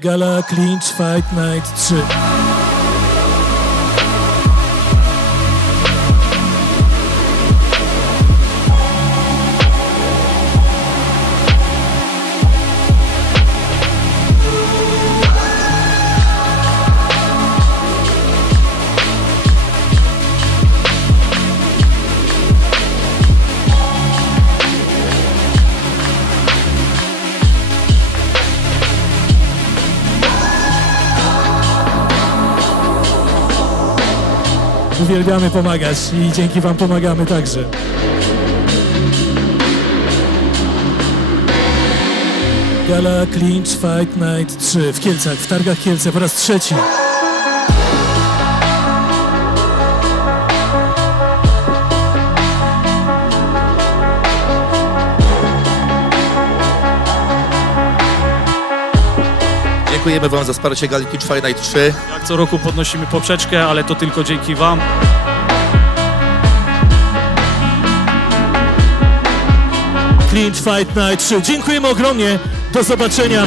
Gala Clinch Fight Night 3. Uwielbiamy pomagać i dzięki Wam pomagamy także. Gala Clinch Fight Night 3 w Kielcach, w Targach Kielce po raz trzeci. Dziękujemy Wam za wsparcie Gali Kitsch Fight Night 3. Jak co roku podnosimy poprzeczkę, ale to tylko dzięki Wam. Clinch Fight Night 3. Dziękujemy ogromnie. Do zobaczenia